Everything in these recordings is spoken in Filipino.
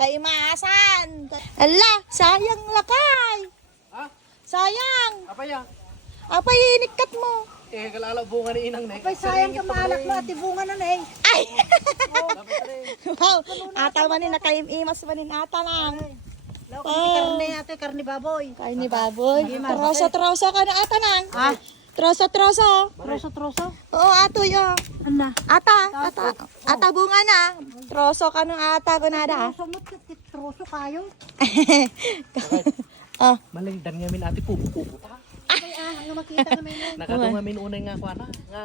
Kaimasan. Ala, sayang lakay. Ha? Sayang. Apa ya? Apay inikat mo. Kalala bunga ni inang na. Ay, sayang ka maalak mo at ibunga na eh. Ay! Wow, ata manin nakaimas manin ata lang. Law, karne ate, karne baboy. Kain ni baboy. Troso-troso ka na ata lang. Ah, Troso-troso. troso-troso. Oo, ato yung. Ana. Ata bunga na. Troso ka nung ata ko nada. Troso mo, troso kayo. Oh, Malingdan nga min ati pupo ta. Ay, ang makita namin yun. Nakato nga min unay nga kuana. Nga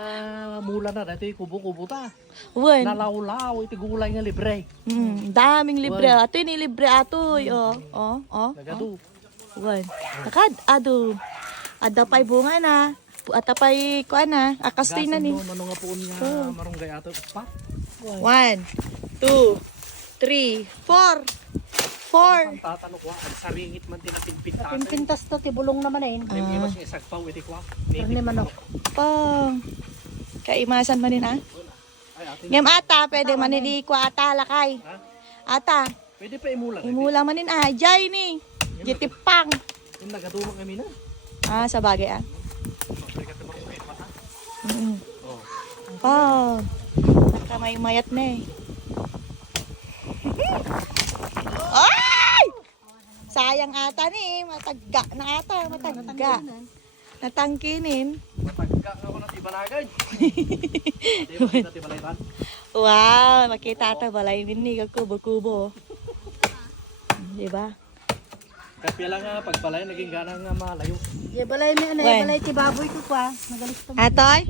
mula na dati kubo-kubo ta. wen. Nalawlaw iti gulay nga libre. Daming libre. Ato ni libre ato. Oh. Nagado. Wen. Nakad ado. Ada pay bunga na. Ata pay kuan na. Akastoy na ni. Ano nga puon nga marunggay ato pa. 1, 2, 3, 4. 4. Tatanong ko ang saringit man tinapinpinta. Pimpintas to, tibulong naman eh. Ay mas nga isagpaw iti kwa. Karne manok. Pang. Kaimasan man din ah. Ay ate. Ngem ata, pwede manili ko ata lakay. Ha? Ata, Pwede pa imulang. imula man din ah. Jay ni. Jitipang. Yung nagatulong kami na. Ah, sa bagay ah. Pagkat marunggay pa ta. Oh. Pang. Kamay mayat na eh. Ay! Sayang ata ni. Matagga na ata. Matagga. Natangkinin. Matagka nga ko na tibanagay. Di ba kita tibalaytan? Wow, makita ata balay din ni kubo-kubo. Di ba? Kapya lang nga pagbalay naging gana nga malayo. Ye, balay may ano Wen. eh, balay tibaboy ko pa. Magalis to. Atoy,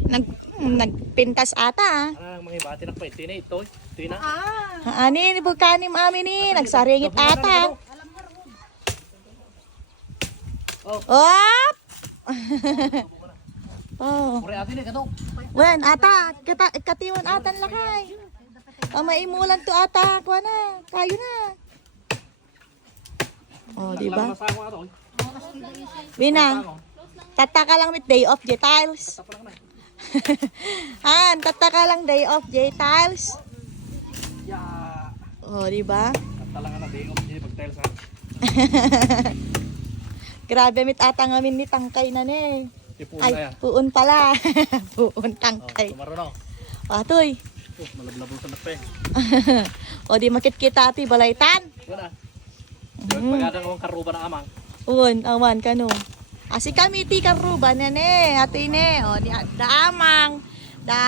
nagpintas ata ah. Ano mga ibati na pa ito na ito. Ito na. Ani ni bukanim amin ni nagsaringit ata. Op! Oh, Pure ate ni kato. wen ata, katiwan atan lakay. Maimulan to ata, kuha na, kayo na. Oh, di ba? Masama ato. Bina, tataka lang with day off J Tiles. Tapa lang na. Han, tataka lang day off J Tiles. Ya. Oh, di ba? Talaga na day off di pagtel sa. Grabe mit ata ngamin ni tangkay na ni. Tipon Ay, na yan. puon pala. Puon Oh, tangkay. tumaro na. Patoy. Oh, malablabo sa nape. O di makit kita ati balaytan. Wala. Yung pagadang akong karuba na amang. Uwan, awan kano. Asi kami ti karuba na ne, ati ne. O di da amang, da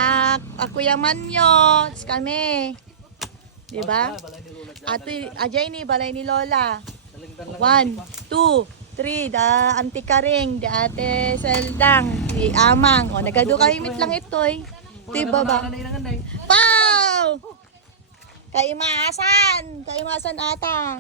ako yaman yo, kami. Di ba? Balay ni Lola dyan. Ati ajay ni balay ni Lola. Dalingdan lang. 1, 2, 3, da anti karing, da ate seldang, di amang. O nagado kami mit lang itoy. Di ba ba? Pow! Kaimasan ata.